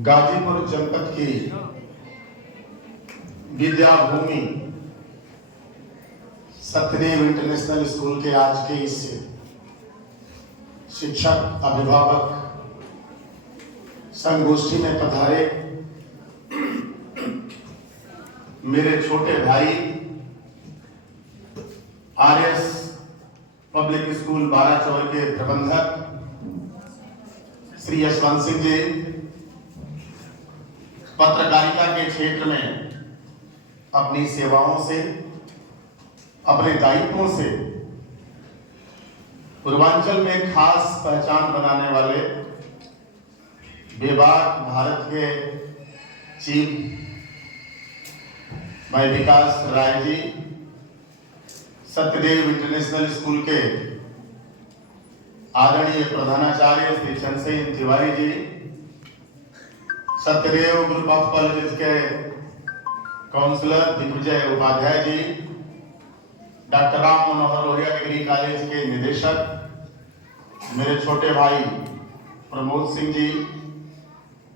गाजीपुर जनपद की विद्या भूमि Satyadev international school के आज के इस शिक्षक अभिभावक संगोष्ठी में पधारे मेरे छोटे भाई आरएस पब्लिक स्कूल बाराचौर के प्रबंधक श्री यशवंत सिंह जी, पत्रकारिता के क्षेत्र में अपनी सेवाओं से, अपने दायित्वों से पूर्वांचल में खास पहचान बनाने वाले बेबाक भारत के चीफ भाई विकास राय जी, सत्यदेव इंटरनेशनल स्कूल के आदरणीय प्रधानाचार्य Shri Chandrasen Tiwari ji, Satyadev group of colleges के counsellor Digvijay Upadhyay ji, doctor Ram Manohar Lohia degree college के निदेशक मेरे छोटे भाई Pramod Singh ji,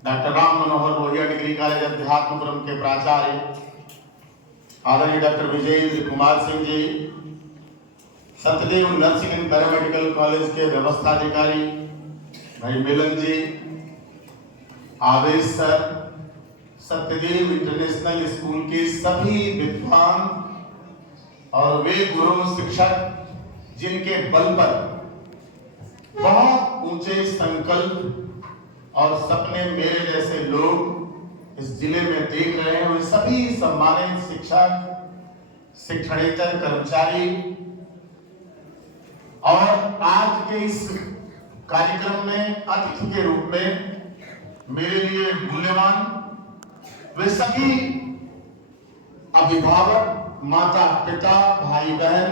doctor Ram Manohar Lohia degree college Adhyatmapuram के प्राचार्य आदरणीय doctor Vijay Kumar Singh ji, Satyadev nursing and paramedical college के व्यवस्थाधिकारी भाई मिलन जी, आवेश सर, सत्यदेव इंटरनेशनल स्कूल के सभी विद्वान और वे गुरु शिक्षक जिनके बल पर बहुत ऊंचे संकल्प और सपने मेरे जैसे लोग इस जिले में देख रहे हैं, वे सभी सम्मानित शिक्षक, शिक्षणेतर कर्मचारी और आज के इस कार्यक्रम में अतिथि के रूप में मेरे लिए मूल्यवान वे सभी अभिभावक, माता पिता, भाई बहन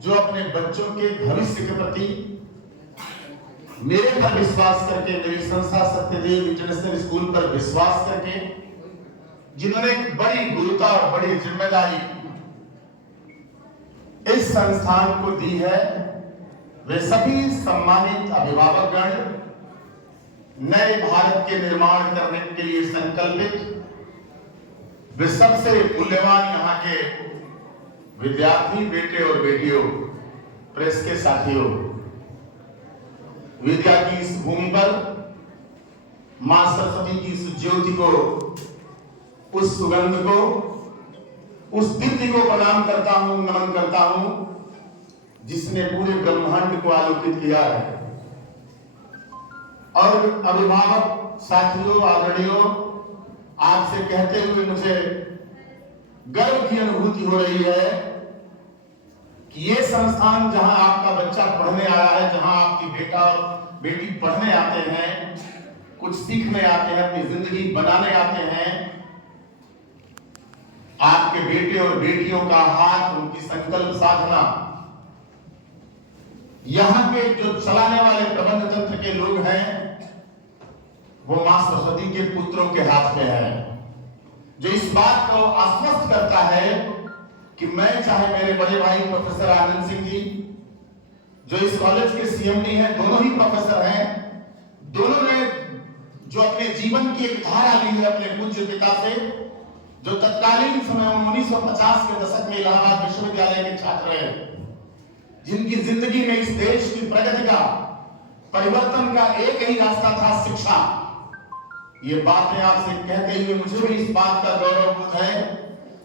जो अपने बच्चों के भविष्य के प्रति मेरे पर विश्वास करके, मेरी संस्था सत्यदेव इंटरनेशनल स्कूल पर विश्वास करके जिन्होंने एक बड़ी गुरुता और बड़ी जिम्मेदारी इस संस्थान को दी है, वे सभी सम्मानित अभिभावकगण नए भारत के निर्माण करने के लिए संकल्पित, वे सबसे मूल्यवान यहाँ के विद्यार्थी बेटे और बेटियों, प्रेस के साथियों, विद्या की इस भूमि पर मां सरस्वती की इस ज्योति को, उस सुगंध को, उस दीप्ति को प्रणाम करता हूं, नमन करता हूं जिसने पूरे ब्रह्मांड को आलोकित किया है। और अभिभावक साथियों, आदरणीयों, आपसे कहते हुए मुझे गर्व की अनुभूति हो रही है कि ये संस्थान जहां आपका बच्चा पढ़ने आया है, जहां आपकी बेटा और बेटी पढ़ने आते हैं, कुछ सीखने आते हैं, अपनी जिंदगी बनाने आते हैं, आपके बेटे और बेटियों का हाथ, उनकी संकल्प साधना, यहां के जो चलाने वाले प्रबंध तंत्र के लोग हैं वो मां सरस्वती के पुत्रों के हाथ में है, जो इस बात को आश्वस्त करता है कि मैं, चाहे मेरे बड़े भाई प्रोफेसर आनंद सिंह जी जो इस कॉलेज के सीएमडी हैं, दोनों ही प्रोफेसर हैं, दोनों ने जो अपने जीवन की एक धारा ली है अपने पूज्य पिता से, जो तत्कालीन समय 1950 के दशक में इलाहाबाद विश्वविद्यालय के छात्र हैं, जिनकी जिंदगी में इस देश की प्रगति का, परिवर्तन का एक ही रास्ता था, शिक्षा। ये बातें आपसे कहते हुए मुझे भी इस बात का गौरव बोध है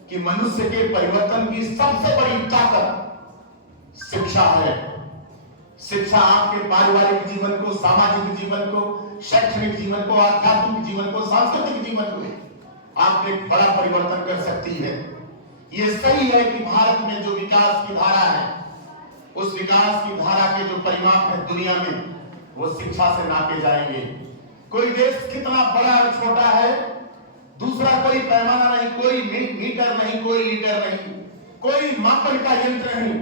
कि मनुष्य के परिवर्तन की सबसे बड़ी ताकत शिक्षा है। शिक्षा आपके पारिवारिक जीवन को, सामाजिक जीवन को, शैक्षणिक जीवन को, आध्यात्मिक जीवन को, सांस्कृतिक जीवन को आपने बड़ा परिवर्तन कर सकती है। ये सही है कि भारत में जो विकास की धारा है, उस विकास की धारा के जो परिमाप है दुनिया में, वो शिक्षा से नापे जाएंगे। कोई देश कितना बड़ा और छोटा है, दूसरा कोई पैमाना नहीं, कोई मीटर नहीं, कोई लीटर नहीं, कोई मापन का यंत्र नहीं।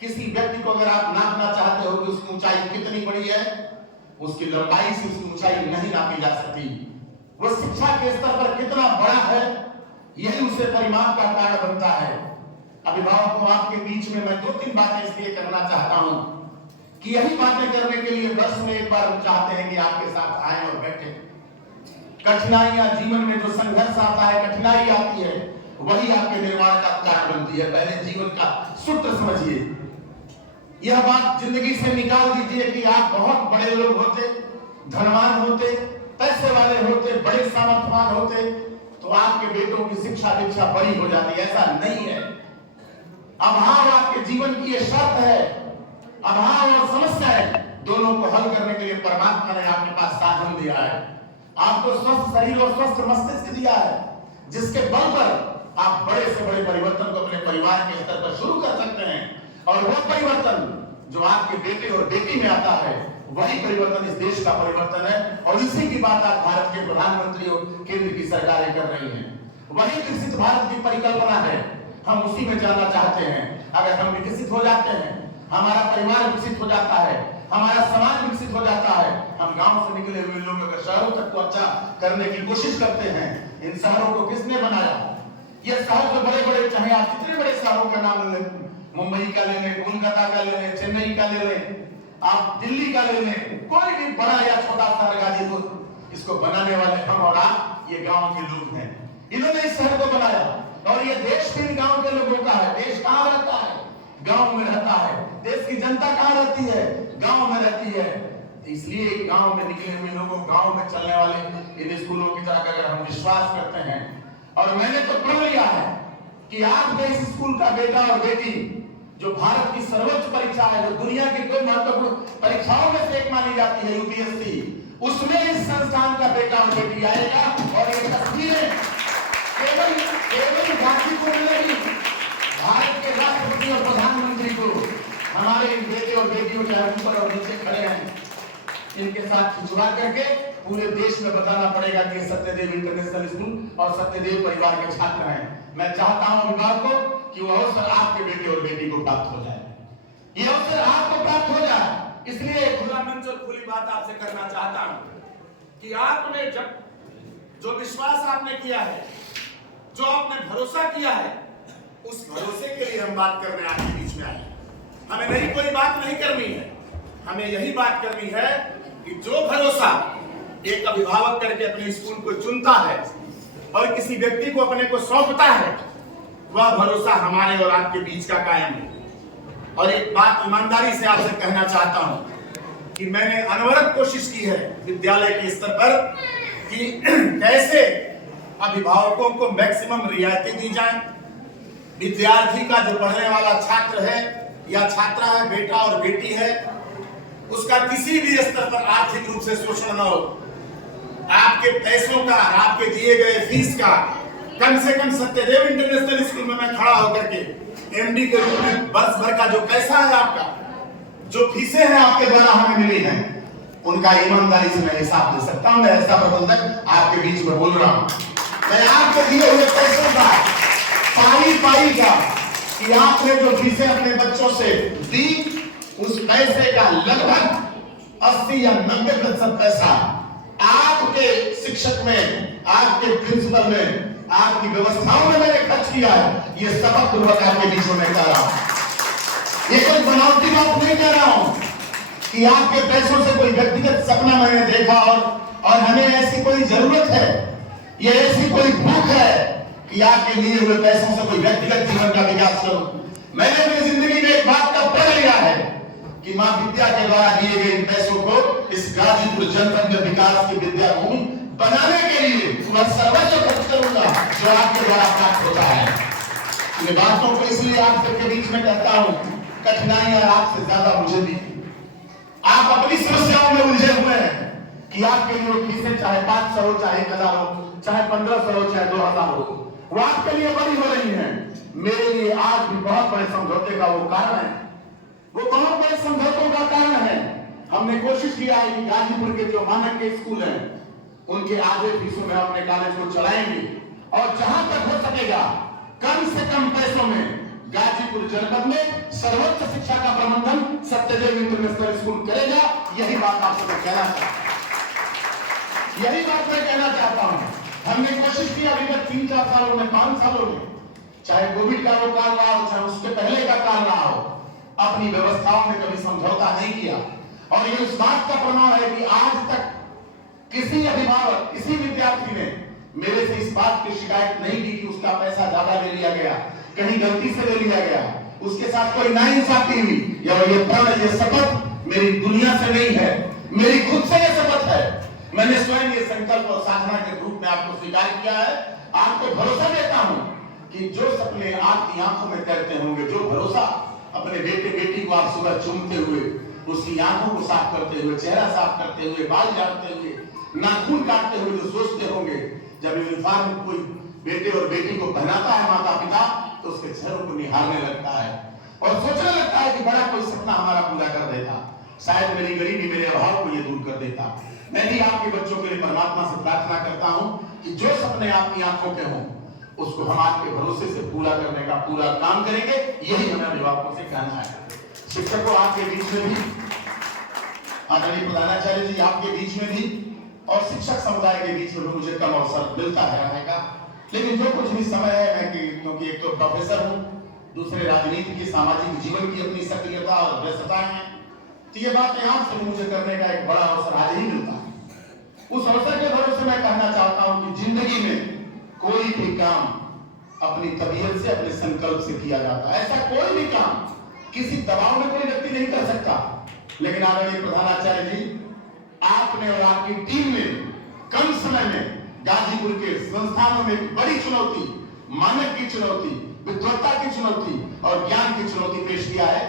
किसी व्यक्ति को अगर आप नापना चाहते हो कि उसकी ऊंचाई कितनी बड़ी है, उसकी लंबाई से उसकी ऊंचाई नहीं नापी जा सकती। वो शिक्षा के स्तर पर कितना बड़ा है, यही उसे परिमाप का कारण बनता है। अभिभावकों, आपके बीच में मैं 2-3 बातें इसलिए करना चाहता हूं कि यही बातें करने के लिए वर्ष में एक बार हम चाहते हैं कि आपके साथ आए और बैठे। कठिनाइयां जीवन में जो संघर्ष आता है, कठिनाई आती है, वही आपके निर्माण का कारण बनती है। पहले जीवन का सूत्र समझिए। यह बात जिंदगी से निकाल दीजिए कि आप बहुत बड़े लोग होते, धनवान होते, पैसे वाले होते, बड़े सामर्थ्यवान होते तो आपके बेटों की शिक्षा दीक्षा बड़ी हो जाती। ऐसा नहीं है। अभाव आपके जीवन की यह शर्त है। अभाव और समस्या है, दोनों को हल करने के लिए परमात्मा ने आपके पास साधन दिया है। आपको स्वस्थ शरीर और स्वस्थ मस्तिष्क दिया है, जिसके बल पर आप बड़े से बड़े परिवर्तन को अपने परिवार के स्तर पर शुरू कर सकते हैं। और वो परिवर्तन जो आपके बेटे और बेटी में आता है, वही परिवर्तन इस देश का परिवर्तन है। और इसी की बात आज भारत के प्रधानमंत्री और केंद्र की सरकारें कर रही हैं। वही विकसित भारत की परिकल्पना है, हम उसी में जाना चाहते हैं। अगर हम विकसित हो जाते हैं, हमारा परिवार विकसित हो जाता है, हमारा समाज विकसित हो जाता है, हम गांव से निकले हुए लोग अगर शहरों तक को अच्छा करने की कोशिश करते हैं। इन शहरों को किसने बनाया? ये शहर जो बड़े बड़े, चाहे आप कितने बड़े शहरों का नाम ले लें, मुंबई का ले लें, कोलकाता का ले लें, चेन्नई का ले लें, आप दिल्ली का ले लें, कोई भी बड़ा या छोटा शहर, गाजीपुर, इसको बनाने वाले हम और आप, ये गांव के लोग हैं। इन्होंने इस शहर को बनाया और ये देश भी गांव के लोगों का है। देश कहां रहता है? गांव में रहता है। देश की जनता कहां रहती है? गांव में रहती है। इसलिए गांव में निकले हुए लोगों, गांव में चलने वाले इन स्कूलों की तरह अगर हम विश्वास करते हैं, और मैंने तो पढ़ लिया है कि आपके इस स्कूल का बेटा और बेटी, जो भारत की सर्वोच्च परीक्षा है, जो दुनिया की 2 महत्वपूर्ण परीक्षाओं में से एक मानी जाती है, यूपीएससी, उसमें इस संस्थान का बेटा और बेटी आएगा। और ये तस्वीरें केवल गाजीपुर में नहीं, भारत के राष्ट्रपति और प्रधानमंत्री को हमारे इन बेटे और बेटियों के ऊपर और नीचे खड़े हैं, इनके साथ खिंचवा करके पूरे देश में बताना पड़ेगा कि सत्यदेव इंटरनेशनल स्कूल और सत्यदेव परिवार के छात्र हैं। मैं चाहता हूं अभिभावकों कि वो अवसर आपके बेटे और बेटी को प्राप्त हो जाए, ये अवसर आपको प्राप्त हो जाए। इसलिए खुला मंच और खुली बात आपसे करना चाहता हूं कि आपने जो विश्वास आपने किया है, जो आपने भरोसा किया है, उस भरोसे के लिए हम बात करने आपके बीच में आए। हमें नई कोई बात नहीं करनी है, हमें यही बात करनी है कि जो भरोसा एक अभिभावक करके अपने स्कूल को चुनता है और किसी व्यक्ति को अपने को सौंपता है, वह भरोसा हमारे और आपके बीच का कायम है। और एक बात ईमानदारी से आपसे कहना चाहता हूं कि मैंने अनवरत कोशिश की है विद्यालय के स्तर पर कि कैसे अभिभावकों को मैक्सिमम रियायतें दी जाए। विद्यार्थी का, जो पढ़ने वाला छात्र है या छात्रा है, बेटा और बेटी है, उसका किसी भी स्तर पर आर्थिक रूप से शोषण न हो। आपके पैसों का, आपके दिए गए फीस का, कम से कम सत्यदेव इंटरनेशनल स्कूल में मैं खड़ा होकर के एमडी के रूप में वर्ष भर का जो पैसा है आपका, जो फीसें हैं आपके द्वारा हमें मिली हैं, उनका ईमानदारी से मैं हिसाब दे सकता हूं। मैं ऐसा प्रबंधक आपके बीच में बोल रहा हूं। मैं आपके दिए हुए पैसों का पाई का कि आपने जो फीसें अपने बच्चों से दी, उस पैसे का लगभग 80 या 90% पैसा आपके शिक्षक में, आपके प्रिंसिपल में, आपकी व्यवस्थाओं में मैंने खर्च किया है। ये सबक पूर्वक आपके बीच में कह रहा हूं। ये कोई बनावटी बात नहीं कह रहा हूं कि आपके पैसों से कोई व्यक्तिगत सपना मैंने देखा और हमें ऐसी कोई जरूरत है, ये ऐसी कोई भूख है कि आपके लिए हुए पैसों से कोई व्यक्तिगत जीवन का विकास करो। मैंने अपनी जिंदगी में एक बात का पढ़ लिया है कि मां विद्या के द्वारा दिए गए इन पैसों को इस गाजीपुर जनपद में विकास की विद्या भूमि बनाने के लिए वह सर्वोच्च खर्च करूंगा जो आपके द्वारा प्राप्त होता है। ये बातों को इसलिए आप सबके बीच में कहता हूं, कठिनाइयां आपसे ज्यादा मुझे दी। आप अपनी समस्याओं में उलझे हुए हैं कि आपके लिए फीसें चाहे 500 हो, चाहे 1000 हो, चाहे 1500 हो, चाहे 2000 हो, वो आपके लिए बड़ी हो रही है। मेरे लिए आज भी बहुत बड़े समझौते का वो कारण है, वो बहुत बड़े समझौतों का कारण है। हमने कोशिश किया है कि गाजीपुर के जो मानक के स्कूल हैं, उनके आधे फीसों में अपने कॉलेज को चलाएंगे और जहां तक हो सकेगा कम से कम पैसों में गाजीपुर जनपद में सर्वोच्च शिक्षा का प्रबंधन सत्यदेव इंटरनेशनल स्कूल करेगा। यही बात आपसे मैं कहना चाहता हूं, यही बात मैं कहना चाहता हूं। हमने कोशिश की अभी तक 3-4 सालों में, 5 सालों में चाहे कोविड का वो काल रहा हो, चाहे उसके पहले का काल रहा हो, अपनी व्यवस्थाओं में कभी समझौता नहीं किया। और ये इस बात का प्रमाण है कि आज तक किसी अभिभावक, किसी विद्यार्थी ने मेरे से इस बात की शिकायत नहीं की कि उसका पैसा ज्यादा ले लिया गया, कहीं गलती से ले लिया गया, उसके साथ कोई नाइंसाफी हुई। ये प्रण, ये शपथ मेरी दुनिया से नहीं है, मेरी खुद से ये शपथ है। मैंने स्वयं ये संकल्प और साधना के रूप में आपको स्वीकार किया है। आपको भरोसा देता हूं कि जो सपने आपकी आंखों में तैरते होंगे, जो भरोसा अपने बेटे बेटी को आप सुबह चूमते हुए, उसकी आंखों को साफ करते हुए, चेहरा साफ करते हुए, बाल झाड़ते हुए, नाखून काटते हुए जो सोचते होंगे, जब यूनिफॉर्म कोई बेटे और बेटी को पहनाता है माता पिता, तो उसके चेहरों को निहारने लगता है और सोचने लगता है कि बड़ा कोई सपना हमारा पूरा कर देता, शायद मेरी गरीबी, मेरे अभाव को ये दूर कर देता। मैं भी आपके बच्चों के लिए परमात्मा से प्रार्थना करता हूं कि जो सपने आपकी आंखों के हों, उसको हम आपके भरोसे से पूरा करने का पूरा काम करेंगे। यही हमें अभिभावकों से कहना है। शिक्षकों, आपके बीच में भी, आदरणीय प्रधानाचार्य जी, आपके बीच में भी और शिक्षक समुदाय के बीच में भी मुझे कम अवसर मिलता है आने का, लेकिन जो कुछ भी समय है, मैं क्योंकि एक तो प्रोफेसर हूं, दूसरे राजनीति की, सामाजिक जीवन की अपनी सक्रियता और व्यस्तता है, तो ये बात यहाँ से मुझे करने का एक बड़ा अवसर आज ही मिलता है। उस अवसर के भरोसे मैं कहना चाहता हूं कि जिंदगी में कोई भी काम अपनी तबीयत से, अपने संकल्प से किया जाता है। ऐसा कोई भी काम किसी दबाव में कोई व्यक्ति नहीं कर सकता। लेकिन आदरणीय प्रधानाचार्य जी, आपने और आपकी टीम ने कम समय में गाजीपुर के संस्थानों में एक बड़ी चुनौती, मानक की चुनौती, विद्वत्ता की चुनौती और ज्ञान की चुनौती पेश किया है।